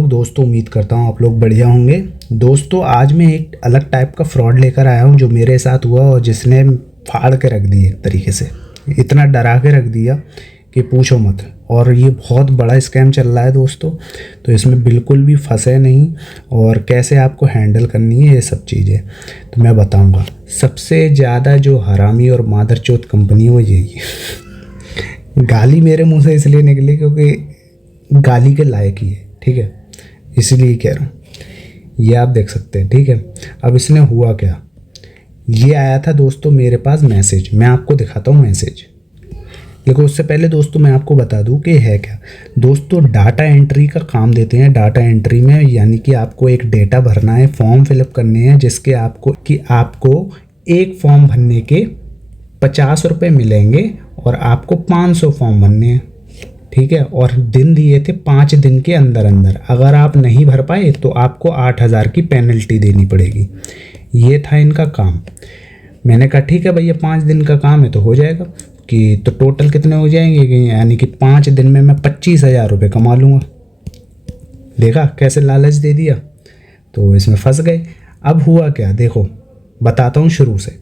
लोग। दोस्तों उम्मीद करता हूँ आप लोग बढ़िया होंगे। दोस्तों आज मैं एक अलग टाइप का फ्रॉड लेकर आया हूँ जो मेरे साथ हुआ और जिसने फाड़ के रख दी, एक तरीके से इतना डरा के रख दिया कि पूछो मत। और ये बहुत बड़ा स्कैम चल रहा है दोस्तों, तो इसमें बिल्कुल भी फंसे नहीं और कैसे आपको हैंडल करनी है ये सब चीज़ें तो मैं बताऊंगा। सबसे ज़्यादा जो हरामी और मादरचोद कंपनी है वो यही है। गाली मेरे मुंह से इसलिए निकली क्योंकि गाली के लायक ही है, ठीक है, इसलिए कह रहा हूँ। ये आप देख सकते हैं, ठीक है। अब इसने हुआ क्या, ये आया था दोस्तों मेरे पास मैसेज, मैं आपको दिखाता हूँ मैसेज। देखो उससे पहले दोस्तों मैं आपको बता दूं कि है क्या। दोस्तों डाटा एंट्री का काम देते हैं। डाटा एंट्री में यानी कि आपको एक डेटा भरना है, फॉर्म फिलअप करने हैं, जिसके आपको एक फॉर्म भरने के 50 रुपये मिलेंगे और आपको 500 फॉर्म भरने हैं, ठीक है। और दिन दिए थे 5 दिन के अंदर अंदर। अगर आप नहीं भर पाए तो आपको 8000 की पेनल्टी देनी पड़ेगी। ये था इनका काम। मैंने कहा ठीक है भैया 5 दिन का काम है तो हो जाएगा, कि तो टोटल कितने हो जाएंगे, यानी कि 5 दिन में मैं 25,000 रुपये कमा लूँगा। देखा कैसे लालच दे दिया, तो इसमें फंस गए। अब हुआ क्या देखो, बताता हूँ शुरू से।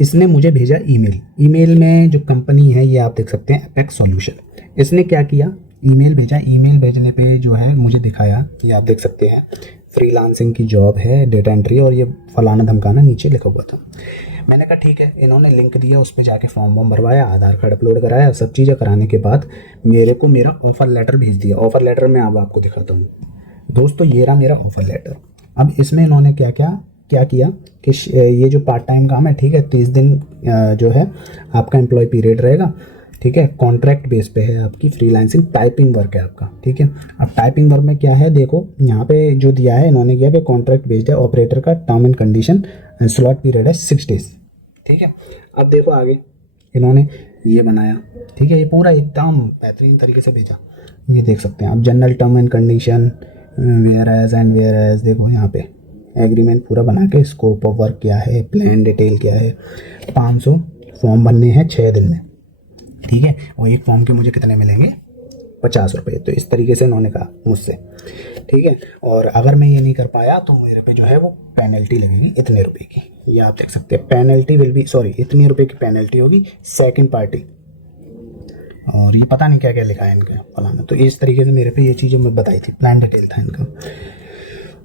इसने मुझे भेजा ईमेल में जो कंपनी है ये आप देख सकते हैं एपेक्स सॉल्यूशन। इसने क्या किया, ईमेल भेजा। ईमेल भेजने पे जो है मुझे दिखाया, ये आप देख सकते हैं फ्रीलांसिंग की जॉब है, डेटा एंट्री, और ये फलाना धमकाना नीचे लिखा हुआ था। मैंने कहा ठीक है। इन्होंने लिंक दिया, उस पर जाके फॉर्म वॉर्म भरवाया, आधार कार्ड अपलोड कराया, सब चीज़ें कराने के बाद मेरे को मेरा ऑफ़र लेटर भेज दिया। ऑफ़र लेटर मैं अब आपको दिखाता हूँ दोस्तों, ये रहा मेरा ऑफ़र लेटर। अब इसमें इन्होंने क्या किया कि ये जो पार्ट टाइम काम है, ठीक है, 30 दिन जो है आपका एम्प्लॉय पीरियड रहेगा, ठीक है। कॉन्ट्रैक्ट बेस पे है आपकी, फ्रीलांसिंग टाइपिंग वर्क है आपका, ठीक है। अब टाइपिंग वर्क में क्या है देखो, यहाँ पे जो दिया है इन्होंने किया कि कॉन्ट्रैक्ट बेस्ड है, ऑपरेटर का term and condition, slot period है 6 डेज, ठीक है। अब देखो आगे इन्होंने ये बनाया, ठीक है, ये पूरा एकदम बेहतरीन तरीके से भेजा। ये देख सकते हैं आप, general term and condition, whereas देखो यहाँ पे एग्रीमेंट पूरा बना के, स्कोप ऑफ वर्क क्या है, प्लान डिटेल क्या है, 500 फॉर्म भरने हैं 6 दिन में, ठीक है। और एक फॉर्म के मुझे कितने मिलेंगे, 50 रुपये। तो इस तरीके से इन्होंने कहा मुझसे, ठीक है। और अगर मैं ये नहीं कर पाया तो मेरे पे जो है वो पेनल्टी लगेगी इतने रुपए की। ये आप देख सकते हैं, पेनल्टी विल बी इतने रुपए की पेनल्टी होगी सेकंड पार्टी। और ये पता नहीं क्या क्या लिखा है इनका फलाना। तो इस तरीके से मेरे पे ये चीज़ें मैं बताई थी, प्लान डिटेल था इनका,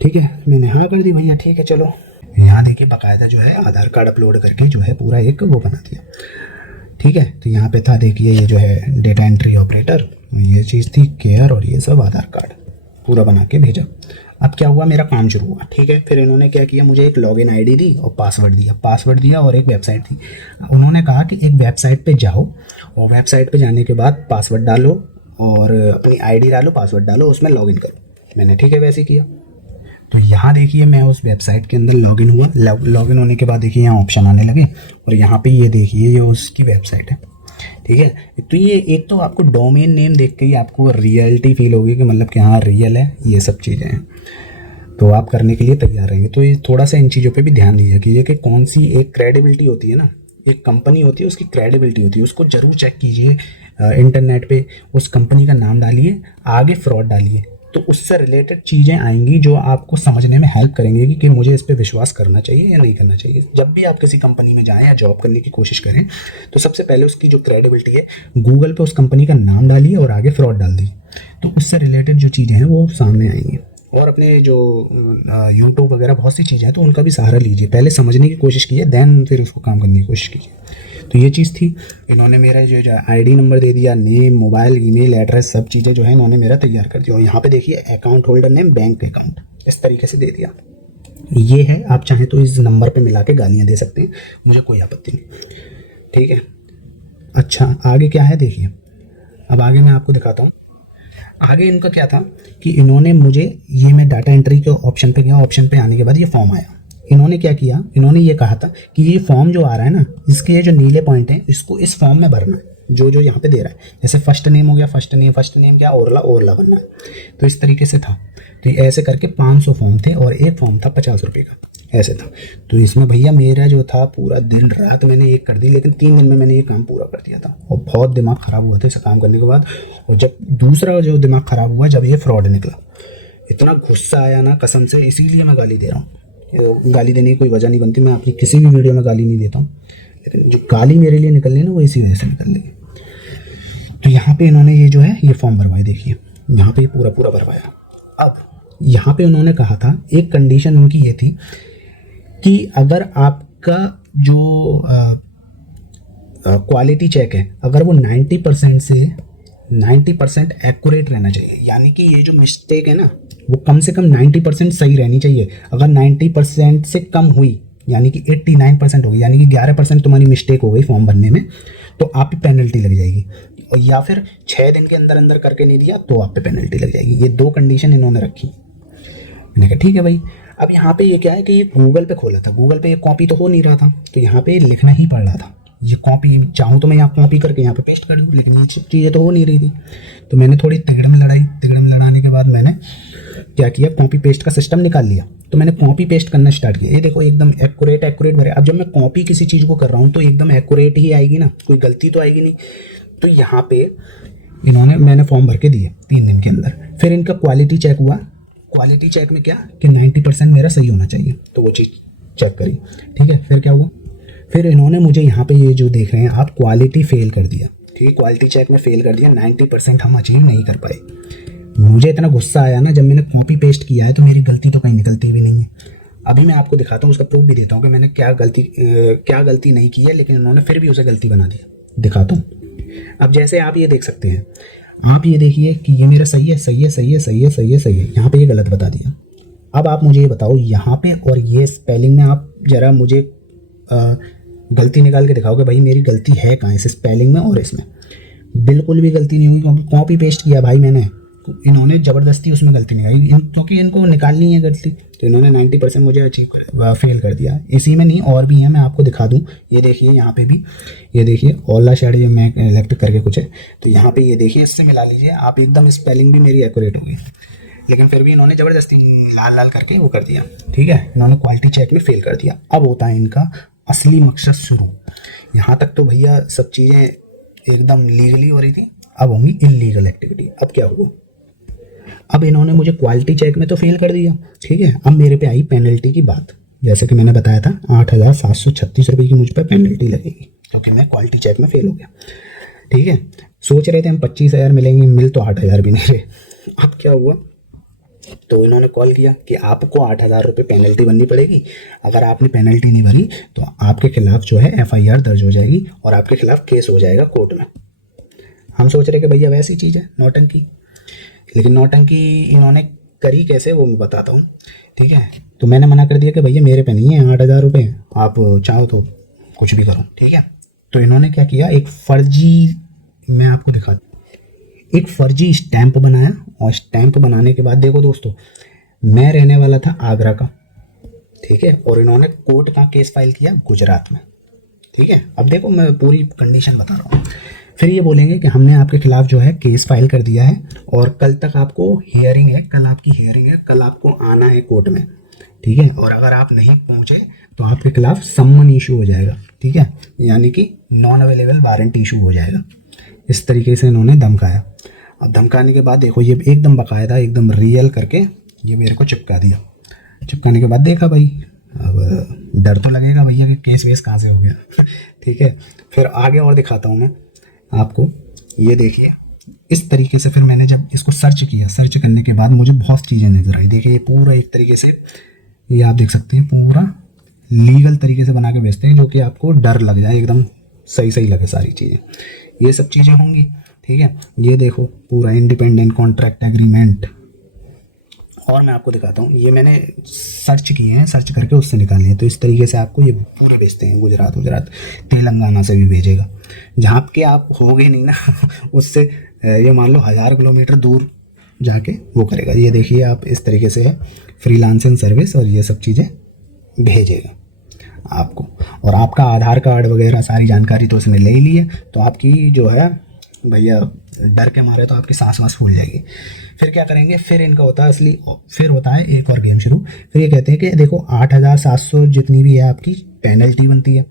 ठीक है। मैंने हाँ कर दी भैया, ठीक है चलो। यहाँ देखिए बाकायदा जो है आधार कार्ड अपलोड करके जो है पूरा एक वो बना दिया, ठीक है। तो यहाँ पे था देखिए ये जो है डेटा एंट्री ऑपरेटर, ये चीज़ थी केयर, और ये सब आधार कार्ड पूरा बना के भेजा। अब क्या हुआ, मेरा काम शुरू हुआ, ठीक है। फिर इन्होंने क्या किया, मुझे एक लॉगिन आईडी दी और पासवर्ड दिया और एक वेबसाइट थी। उन्होंने कहा कि एक वेबसाइट पे जाओ और वेबसाइट पे जाने के बाद पासवर्ड डालो और अपनी आईडी डालो, पासवर्ड डालो, उसमें लॉगिन करो। मैंने ठीक है वैसे ही किया। तो यहाँ देखिए मैं उस वेबसाइट के अंदर लॉगिन हुआ। लॉगिन होने के बाद देखिए यहाँ ऑप्शन आने लगे और यहाँ पे ये देखिए ये उसकी वेबसाइट है, ठीक है। तो ये एक तो आपको डोमेन नेम देख के ही आपको रियलिटी फील होगी कि मतलब कि हाँ रियल है, ये सब चीज़ें हैं, तो आप करने के लिए तैयार रहेंगे। तो ये थोड़ा सा इन चीज़ों पे भी ध्यान दीजिए कि कौन सी एक क्रेडिबिलिटी होती है ना, एक कंपनी होती है उसकी क्रेडिबिलिटी होती है, उसको ज़रूर चेक कीजिए। इंटरनेट पे उस कंपनी का नाम डालिए, आगे फ्रॉड डालिए, तो उससे रिलेटेड चीज़ें आएंगी जो आपको समझने में हेल्प करेंगे कि मुझे इस पे विश्वास करना चाहिए या नहीं करना चाहिए। जब भी आप किसी कंपनी में जाएं या जॉब करने की कोशिश करें तो सबसे पहले उसकी जो क्रेडिबिलिटी है, गूगल पे उस कंपनी का नाम डालिए और आगे फ्रॉड डाल दीजिए, तो उससे रिलेटेड जो चीज़ें हैं वो सामने आएंगी। और अपने जो यूट्यूब वगैरह बहुत सी चीज़ें हैं तो उनका भी सहारा लीजिए, पहले समझने की कोशिश कीजिए, देन फिर उसको काम करने की कोशिश कीजिए। तो ये चीज़ थी। इन्होंने मेरा जो आईडी नंबर दे दिया, नेम, मोबाइल, ईमेल एड्रेस, सब चीज़ें जो है इन्होंने मेरा तैयार कर दिया। और यहाँ पे देखिए account holder name bank account, इस तरीके से दे दिया। ये है, आप चाहें तो इस नंबर पे मिला के गालियाँ दे सकते हैं, मुझे कोई आपत्ति नहीं, ठीक है। अच्छा आगे क्या है देखिए, अब आगे मैं आपको दिखाता हूँ। आगे इनका क्या था कि इन्होंने मुझे, ये मैं डाटा एंट्री के ऑप्शन पे गया, ऑप्शन पे आने के बाद ये फॉर्म आया। इन्होंने क्या किया, इन्होंने ये कहा था कि ये फॉर्म जो आ रहा है ना, इसके ये जो नीले पॉइंट हैं इसको इस फॉर्म में भरना है, जो यहाँ पे दे रहा है। जैसे फर्स्ट नेम हो गया, फर्स्ट नेम क्या, ओरला भरना है। तो इस तरीके से था। तो ये ऐसे करके 500 फॉर्म थे और एक फॉर्म था 50 रुपये का, ऐसे था। तो इसमें भैया मेरा जो था पूरा दिन रात मैंने एक कर दी, लेकिन 3 दिन में मैंने ये काम पूरा कर दिया था और बहुत दिमाग ख़राब हुआ था इसे काम करने के बाद। और जब दूसरा जो दिमाग ख़राब हुआ जब ये फ्रॉड निकला, इतना गुस्सा आया ना कसम से, इसीलिए मैं गाली दे रहा हूँ। गाली देने की कोई वजह नहीं बनती, मैं अपनी किसी भी वीडियो में गाली नहीं देता हूँ, लेकिन जो गाली मेरे लिए निकल रही है ना वो इसी वजह से निकल रही है। तो यहाँ पे इन्होंने ये जो है ये फॉर्म भरवाए, देखिए यहाँ पे पूरा पूरा भरवाया। अब यहाँ पे उन्होंने कहा था एक कंडीशन उनकी ये थी कि अगर आपका जो क्वालिटी चेक है अगर वो 90% से 90% एक्यूरेट रहना चाहिए, यानी कि ये जो मिस्टेक है ना वो कम से कम 90% सही रहनी चाहिए। अगर 90% से कम हुई यानी कि 89% हो गई, यानी कि 11% तुम्हारी मिस्टेक हो गई फॉर्म भरने में, तो आप पे पेनल्टी लग जाएगी। और या फिर 6 दिन के अंदर अंदर करके नहीं दिया तो आप पे पेनल्टी लग जाएगी। ये 2 कंडीशन इन्होंने रखी। मैंने कहा ठीक है भाई। अब यहाँ पे ये क्या है कि ये गूगल पे खोला था, गूगल पे ये कॉपी तो हो नहीं रहा था, तो यहाँ पे लिखना ही पड़ रहा था। ये कॉपी चाहूँ तो मैं यहाँ कॉपी करके यहाँ पे पेस्ट कर दूँ, लेकिन ये चीज़ें तो हो नहीं रही थी। तो मैंने थोड़ी तिगड़ में लड़ाई, तिगड़ में लड़ाने के बाद मैंने क्या किया, कॉपी पेस्ट का सिस्टम निकाल लिया। तो मैंने कॉपी पेस्ट करना स्टार्ट किया। ये देखो एकदम एक्यूरेट भरे। अब जब मैं कॉपी किसी चीज़ को कर रहा हूँ तो एकदम एक्यूरेट ही आएगी ना, कोई गलती तो आएगी नहीं। तो यहाँ पे मैंने फॉर्म भर के दिए 3 दिन के अंदर। फिर इनका क्वालिटी चेक हुआ। क्वालिटी चेक में क्या कि 90% मेरा सही होना चाहिए, तो वो चीज़ चेक करी, ठीक है। फिर क्या हुआ, फिर इन्होंने मुझे यहाँ पे ये जो देख रहे हैं आप क्वालिटी फेल कर दिया, ठीक है, क्वालिटी चेक में फेल कर दिया, 90% हम अचीव नहीं कर पाए। मुझे इतना गुस्सा आया ना, जब मैंने कॉपी पेस्ट किया है तो मेरी गलती तो कहीं निकलती भी नहीं है। अभी मैं आपको दिखाता हूँ, उसका प्रूफ भी देता हूँ कि मैंने क्या गलती नहीं की है, लेकिन उन्होंने फिर भी उसे गलती बना दिया। दिखाता हूँ। अब जैसे आप ये देख सकते हैं, आप ये देखिए कि ये मेरा सही है, सही है, सही है, सही है, सही है, सही है। यहाँ पे ये गलत बता दिया। अब आप मुझे ये बताओ, यहाँ पे और ये स्पेलिंग में आप जरा मुझे गलती निकाल के दिखाओ कि भाई मेरी गलती है कहाँ, इस स्पेलिंग में और इसमें। बिल्कुल भी गलती नहीं होगी, क्योंकि कॉपी पेस्ट किया भाई मैंने। इन्होंने ज़बरदस्ती उसमें गलती निकाली, क्योंकि इनको निकालनी है गलती, तो इन्होंने 90% मुझे फेल कर दिया। इसी में नहीं और भी है, मैं आपको दिखा दूँ। ये देखिए यहाँ पे भी, ये देखिए ओला शायद ये मैं इलेक्ट करके कुछ है, तो यहाँ पे ये देखिए, इससे मिला लीजिए आप, एकदम स्पेलिंग भी मेरी एक्यूरेट हो गई, लेकिन फिर भी इन्होंने ज़बरदस्ती लाल लाल करके वो कर दिया, ठीक है। इन्होंने क्वालिटी चेक में फेल कर दिया। अब होता है इनका असली मकसद शुरू। यहाँ तक तो भैया सब चीज़ें एकदम लीगली हो रही थी, अब होंगी इलीगल एक्टिविटी। अब क्या हुआ, अब इन्होंने मुझे क्वालिटी चेक में तो फेल कर दिया, ठीक है। अब मेरे पे आई पेनल्टी की बात। जैसे कि मैंने बताया था 8,736 रुपये की मुझ पर पेनल्टी लगेगी, क्योंकि मैं क्वालिटी चेक में फेल हो गया, ठीक है। सोच रहे थे हम 25,000 मिलेंगे, मिल तो 8,000 भी नहीं रहे। अब क्या हुआ, तो इन्होंने कॉल किया कि आपको 8,000 रुपये पेनल्टी भरनी पड़ेगी। अगर आपने पेनल्टी नहीं भरी तो आपके खिलाफ जो है FIR दर्ज हो जाएगी और आपके खिलाफ केस हो जाएगा कोर्ट में। हम सोच रहे कि भैया वैसी चीज़ है नौटंकी, लेकिन नौटंकी इन्होंने करी कैसे वो मैं बताता हूँ, ठीक है। तो मैंने मना कर दिया कि भैया मेरे पे नहीं है 8,000 रुपये, आप चाहो तो कुछ भी करो, ठीक है। तो इन्होंने क्या किया, एक फर्जी, मैं आपको दिखाता, एक फर्जी स्टैंप बनाया। और स्टैंप बनाने के बाद देखो दोस्तों, मैं रहने वाला था आगरा का, ठीक है, और इन्होंने कोर्ट का केस फाइल किया गुजरात में, ठीक है। अब देखो मैं पूरी कंडीशन बता रहा हूँ। फिर ये बोलेंगे कि हमने आपके खिलाफ जो है केस फाइल कर दिया है और कल तक आपको हियरिंग है, कल आपकी हियरिंग है, कल आपको आना है कोर्ट में, ठीक है। और अगर आप नहीं पहुँचे तो आपके खिलाफ सम्मन इशू हो जाएगा, ठीक है, यानी कि नॉन अवेलेबल वारंट इशू हो जाएगा। इस तरीके से इन्होंने धमकाया। अब धमकाने के बाद देखो ये एकदम बाकायदा एकदम रियल करके ये मेरे को चिपका दिया। चिपकाने के बाद देखा भाई, अब डर तो लगेगा भैया कि केस वेस कहाँ से हो गया, ठीक है। फिर आगे और दिखाता हूँ मैं आपको। ये देखिए इस तरीके से फिर मैंने जब इसको सर्च किया, सर्च करने के बाद मुझे बहुत चीज़ें नज़र आई। देखिए ये पूरा एक तरीके से, ये आप देख सकते हैं पूरा लीगल तरीके से बना के बेचते हैं, जो कि आपको डर लग जाए, एकदम सही सही लगे सारी चीज़ें, ये सब चीज़ें होंगी, ठीक है। ये देखो पूरा इंडिपेंडेंट कॉन्ट्रैक्ट एग्रीमेंट। और मैं आपको दिखाता हूँ, ये मैंने सर्च किए हैं, सर्च करके उससे निकाले हैं। तो इस तरीके से आपको ये पूरे भेजते हैं, गुजरात तेलंगाना से भी भेजेगा, जहाँ के आप होगे नहीं ना उससे ये मान लो 1000 किलोमीटर दूर जाके वो करेगा। ये देखिए आप इस तरीके से है फ्रीलांसिंग सर्विस, और ये सब चीज़ें भेजेगा आपको। और आपका आधार कार्ड वगैरह सारी जानकारी तो उसने ले ही ली है, तो आपकी जो है भैया डर के मारे तो आपकी सांस वांस फूल जाएगी। फिर क्या करेंगे, फिर इनका होता है असली, फिर होता है एक और गेम शुरू। फिर ये कहते हैं कि देखो 8,700 जितनी भी है आपकी पेनल्टी बनती है,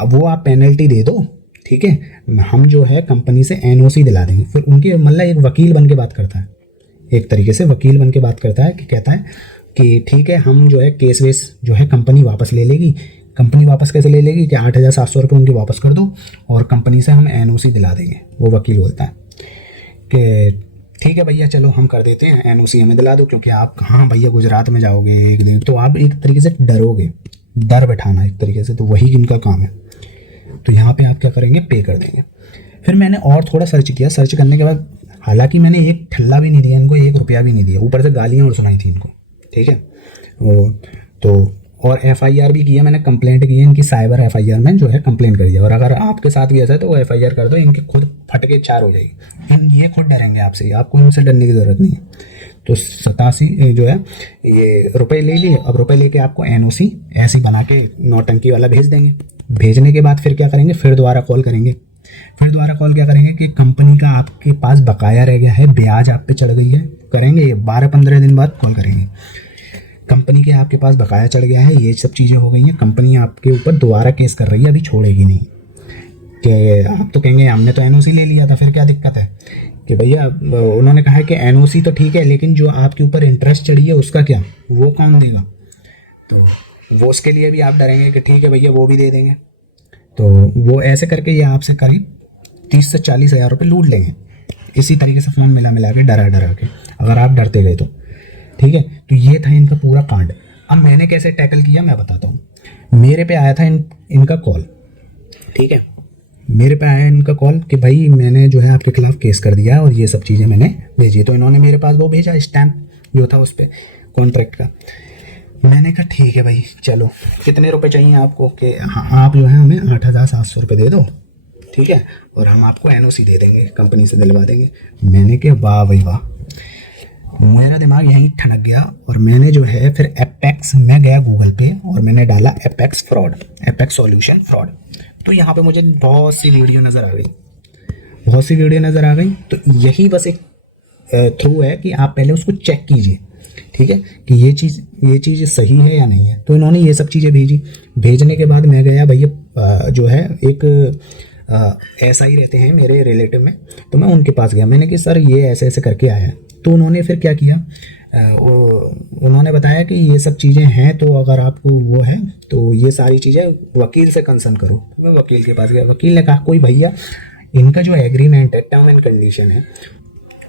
अब वो आप पेनल्टी दे दो, ठीक है, हम जो है कंपनी से एनओसी दिला देंगे। फिर उनके मतलब एक वकील बन के बात करता है, एक तरीके से वकील बन के बात करता है कि कहता है कि ठीक है हम जो है केस वेस जो है कंपनी वापस ले लेगी। कंपनी वापस कैसे ले लेगी कि 8,700 रुपये उनकी वापस कर दो और कंपनी से हम एनओसी दिला देंगे। वो वकील बोलता है कि ठीक है भैया चलो हम कर देते हैं, एनओसी हमें दिला दो, क्योंकि आप हाँ भैया गुजरात में जाओगे एक दिन तो आप एक तरीके से डरोगे, डर बैठाना एक तरीके से, तो वही इनका काम है। तो यहाँ पे आप क्या करेंगे, पे कर देंगे। फिर मैंने और थोड़ा सर्च किया, सर्च करने के बाद हालांकि मैंने एक ठल्ला भी नहीं दिया इनको, 1 रुपया भी नहीं दिया, ऊपर से गालियाँ और सुनाई थी इनको, ठीक है। वो तो और एफआईआर भी किया मैंने, कंप्लेंट की है इनकी, साइबर एफआईआर में जो है कंप्लेंट कर दिया। और अगर आपके साथ भी ऐसा है तो वो एफआईआर कर दो, इनकी खुद फटके 4 हो जाएगी, ये खुद डरेंगे आपसे, आपको इनसे डरने की ज़रूरत नहीं है। तो 87 जो है ये रुपए ले लिए। अब रुपए लेके आपको एनओसी ऐसी बना के नौटंकी वाला भेज देंगे। भेजने के बाद फिर क्या करेंगे, फिर दोबारा कॉल करेंगे। फिर दोबारा कॉल क्या करेंगे कि कंपनी का आपके पास बकाया रह गया है, ब्याज आप पे चढ़ गई है, करेंगे 12-15 दिन बाद कॉल करेंगे, कंपनी के आपके पास बकाया चढ़ गया है, ये सब चीज़ें हो गई हैं, कंपनी आपके ऊपर दोबारा केस कर रही है, अभी छोड़ेगी नहीं। कि आप तो कहेंगे हमने तो एनओसी ले लिया था, फिर क्या दिक्कत है कि भैया उन्होंने कहा है कि एनओसी तो ठीक है लेकिन जो आपके ऊपर इंटरेस्ट चढ़ी है उसका क्या, वो कौन देगा। तो वो उसके लिए भी आप डरेंगे कि ठीक है भैया वो भी दे देंगे। तो वो ऐसे करके ये आपसे करीब 30 से 40 हज़ार रुपये लूट लेंगे, इसी तरीके से फ़ोन मिला के डरा के, अगर आप डरते गए तो, ठीक है। तो ये था इनका पूरा कांड। अब मैंने कैसे टैकल किया मैं बताता हूँ। मेरे पे आया था इनका कॉल, ठीक है, मेरे पे आया इनका कॉल कि भाई मैंने जो है आपके खिलाफ़ केस कर दिया और ये सब चीज़ें मैंने भेजी। तो इन्होंने मेरे पास वो भेजा स्टैम्प जो था उस पर कॉन्ट्रैक्ट का। मैंने कहा ठीक है भाई चलो, कितने रुपए चाहिए आपको, कि हाँ आप जो है हमें 8,700 रुपये दे दो, ठीक है, और हम आपको एनओसी दे देंगे, कंपनी से दिलवा देंगे। मैंने कहा वाह भाई वाह, मेरा दिमाग यहीं ठनक गया और मैंने जो है फिर एपेक्स में गया गूगल पे और मैंने डाला apex fraud, apex solution fraud. तो यहाँ पे मुझे बहुत सी वीडियो नज़र आ गई, तो यही बस एक थ्रू है कि आप पहले उसको चेक कीजिए, ठीक है, कि ये चीज़ सही है या नहीं है। तो इन्होंने ये सब चीज़ें भेजी। भेजने के बाद मैं गया भैया जो है एक ऐसा ही रहते हैं मेरे रिलेटिव में, तो मैं उनके पास गया। मैंने कि सर ये ऐसे ऐसे करके आया है। तो उन्होंने फिर क्या किया, उन्होंने बताया कि ये सब चीज़ें हैं, तो अगर आपको वो है तो ये सारी चीज़ें वकील से कंसर्न करो। तो मैं वकील के पास गया। वकील ने कहा कोई भैया इनका जो एग्रीमेंट है, टर्म एंड कंडीशन है,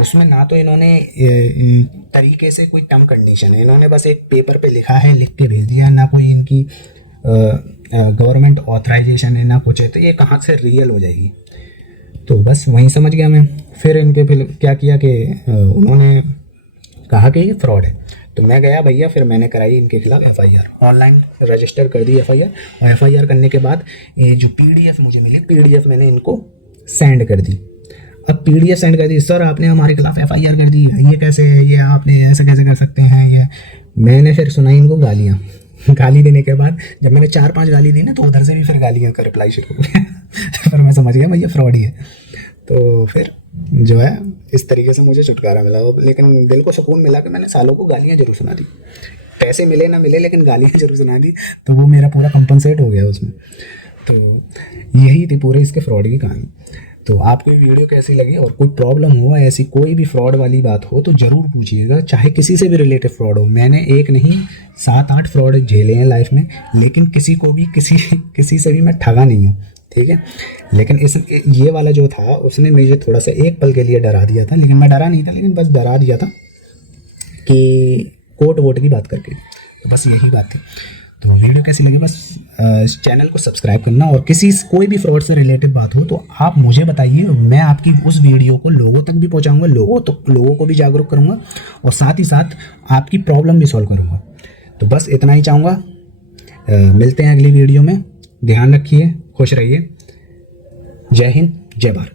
उसमें ना तो इन्होंने तरीके से कोई टर्म कंडीशन है, इन्होंने बस एक पेपर पे लिखा है, लिख के भेज दिया, ना कोई इनकी गवर्नमेंट ऑथराइजेशन है ना कुछ है, तो ये कहाँ से रियल हो जाएगी। तो बस वहीं समझ गया मैं। फिर इनके फिर क्या किया कि उन्होंने कहा कि ये फ्रॉड है। तो मैं गया भैया, फिर मैंने कराई इनके खिलाफ एफआईआर, ऑनलाइन रजिस्टर कर दी एफआईआर। और एफआईआर करने के बाद ये जो पीडीएफ मुझे मिली, पीडीएफ मैंने इनको सेंड कर दी। अब पीडीएफ सेंड कर दी, सर आपने हमारे खिलाफ एफआईआर कर दी, ये कैसे है, ये आपने ऐसे कैसे कर सकते हैं ये। मैंने फिर सुनाई इनको गालियाँ। गाली देने के बाद जब मैंने 4-5 गाली दी ना, तो उधर से भी फिर गालियाँ का रिप्लाई शुरू हो गया। फिर मैं समझ गया भैया फ्रॉड ही है। तो फिर जो है इस तरीके से मुझे छुटकारा मिला। लेकिन दिल को सुकून मिला कि मैंने सालों को गालियाँ जरूर सुना दी, पैसे मिले ना मिले लेकिन गालियाँ जरूर सुना दी, तो वो मेरा पूरा कंपनसेट हो गया उसमें। तो यही थी पूरे इसके फ्रॉड की कहानी। तो आपको ये वीडियो कैसी लगी, और कोई प्रॉब्लम हो, ऐसी कोई भी फ्रॉड वाली बात हो तो ज़रूर पूछिएगा, चाहे किसी से भी रिलेटेड फ्रॉड हो। मैंने एक नहीं 7-8 फ्रॉड झेले हैं लाइफ में, लेकिन किसी को भी किसी से भी मैं ठगा नहीं हूँ, ठीक है। लेकिन ये वाला जो था उसने मुझे थोड़ा सा एक पल के लिए डरा दिया था, लेकिन मैं डरा नहीं था, लेकिन बस डरा दिया था कि कोर्ट वोट की बात करके। तो बस यही बात थी। तो वीडियो कैसी लगी, बस चैनल को सब्सक्राइब करना, और कोई भी फ्रॉड से रिलेटेड बात हो तो आप मुझे बताइए, मैं आपकी उस वीडियो को लोगों तक भी पहुंचाऊंगा, लोगों को भी जागरूक करूंगा, और साथ ही साथ आपकी प्रॉब्लम भी सॉल्व करूंगा। तो बस इतना ही चाहूँगा। मिलते हैं अगली वीडियो में। ध्यान रखिए, खुश रहिए। जय हिंद, जय भारत।